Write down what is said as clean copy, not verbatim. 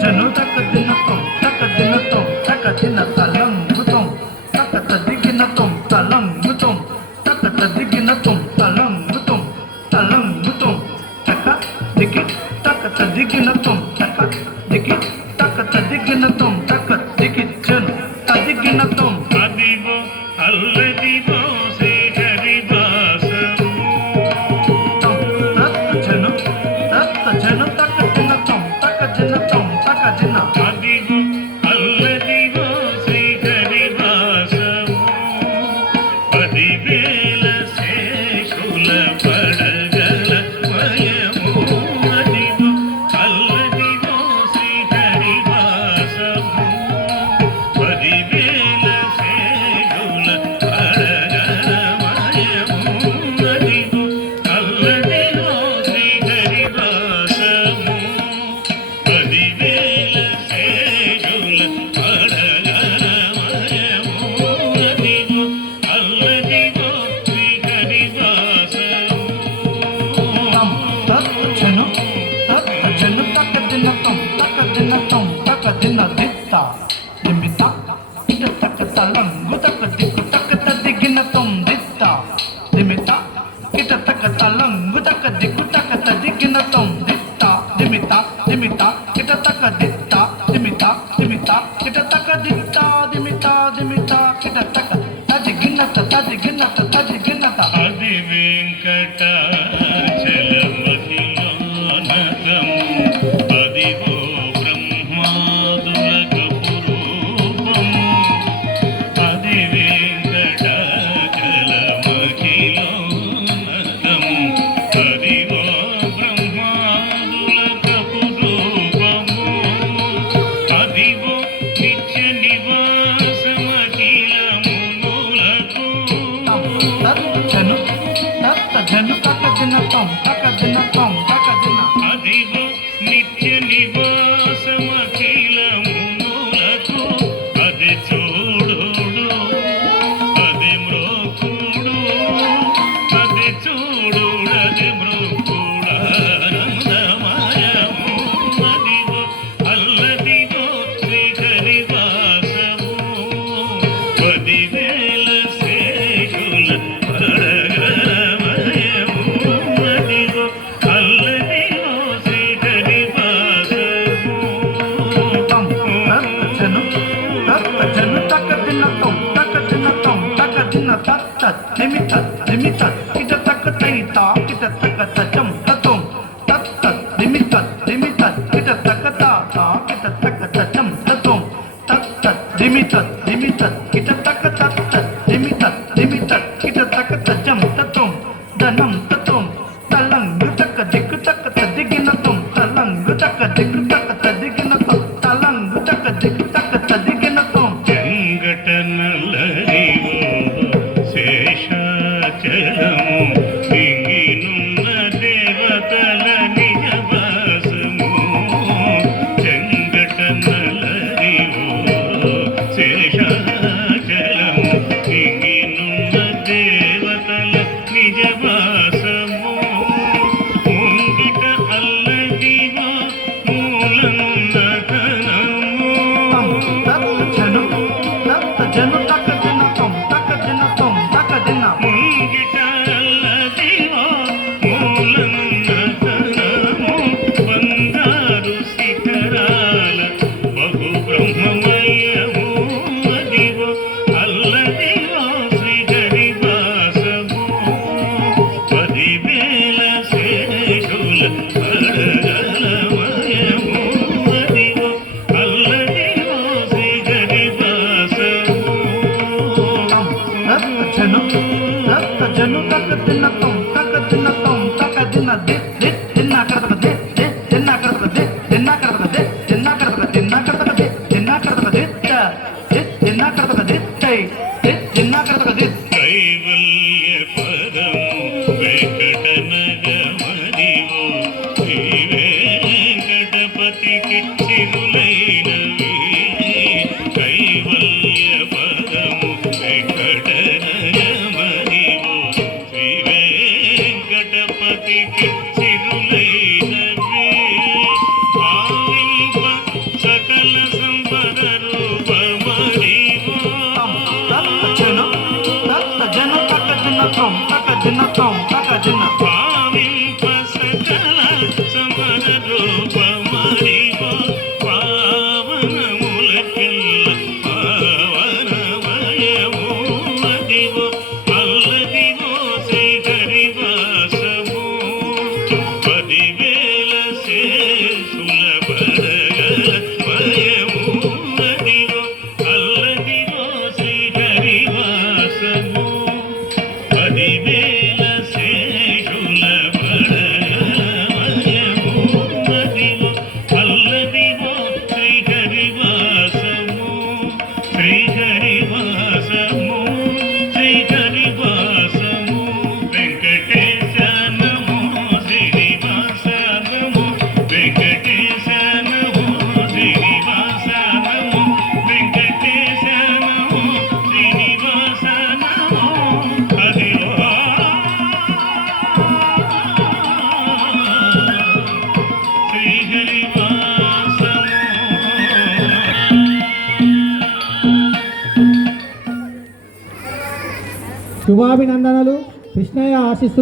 జను తక్క దినతం తక్క దినతం తక్క దిన తలంగుతం తక్క తదిగినతం తలంగుతం తక్క తదిగినతం తలంగుతం తలంగుతం తక్క దిగి తక్క తదిగినతం తక్క దిగి తక్క తదిగినతం తక్క దిగి జను తదిగినతం అదిగో అల్లదిగో శ్రీహరి వాసము జను తక్క దినతం తక్క దినతం తక్క దిన అదిగో అల్లదిగో శ్రీహరి వాసము 10,000 శేషుల పడగల మయము అదిగో అల్లదిగో శ్రీహరి వాసము 10,000 శేషుల పడగల మయము అదిగో అల్లదిగో శ్రీహరి వాసము 10,000 శేషుల పడగల మయము అదిగో అల్లదిగో శ్రీహరి వాసము జను తక్క దినతం తక్క దినతం తక్క దిన దిత్త నిమిత ఇట తక్క తలంగు తక్క దిక్కు తక్క తదిగినతం దిత్త నిమిత ఇట తక్క తలంగు తక్క దిక్కు తక్క తదిగినతం దిత్త నిమిత నిమిత ఇట తక్క దిత్త నిమిత నిమిత ఇట తక్క దిత్త నిమిత నిమిత ఇట తక్క తదిగినత తదిగినత తదిగినత అది వెంకటాచలమహిలో నగము అదిగో బ్రహ్మాదులకు పురూపము అది వెంకటాచలమహిలో నగము అదిగో బ్రహ్మాదులకు పురూపము అదిగో నిత్య నివాసమఖిలములకు జను తక్క దినతం తక్క దినతం తక్క దిన అదిగో నిత్య నివాసమఖిలములకు అది చూడుడు అది మ్రోకుడు అది చూడుడు అది మ్రోకుడానందమయము అదిగో అల్లదిగో శ్రీహరి వాసము 10,000 శేషుల పడగల మయము అదిగో అల్లదిగో శ్రీహరి వాసము జను తక్క దినతం తక్క దినతం తక్క దిన తత్త నిమిత నిమిత ఇట తక్క తైత ఇట తక్క తజం తతం తత్త నిమిత నిమిత ఇట తక్క తాత ఇట తక్క తజం తతం తత్త నిమిత నిమిత ఇట తక్క తత్త నిమిత నిమిత ఇట తక్క తజం తతం ధనం తతం తలంగు తక్క దిక్కు తక్క తదిగినతం తలంగు తక్క దిక్కు తక్క తదిగినతం తలంగు తక్క దిక్కు తక్క తదిగినతం చెంగటనల్లరివో శేషాచలము ఇంగినున్న దేవతల నిజవాసము చెంగటనల్లరివో శేషాచలము ఇంగినున్న దేవతల నిజవాసము ముంగిట అల్లదివో మూలమున్న ధనము జను తక్క దినతం తక్క దినతం తక్క దిన ముంగిట అల్లదివో మూలమున్న ధనము బంగారు శిఖరాల బహు బ్రహ్మమయము అదివో అల్లదివో శ్రీహరి వాసము 10,000 శేషుల పడగల మయము అదిగో అల్లదివో శ్రీహరి వాసము జను తక్క దినతం తక్క దినతం తక్క దిన దిత్ దిత్ దిన్న కడతక దిత్ దిత్ దిన్న కడతక దిత్ దిన్న కడతక దిత్ దిన్న కడతక దిన్న కడతక దిత్ దిన్న కడతక దిత్ దిత్ దిన్న కడతక దిత్ దిత్ దిన్న కడతక దిత్ కైవల్య పదము వెంకటనగమదివో శ్రీ వెంకటపతికి చిరులైనవి కైవల్య పదము వెంకటనగమదివో శ్రీ వెంకటపతికి చిరులైనవి భావ్య శుభాభినందనలు. కృష్ణయ్య ఆశీస్సులు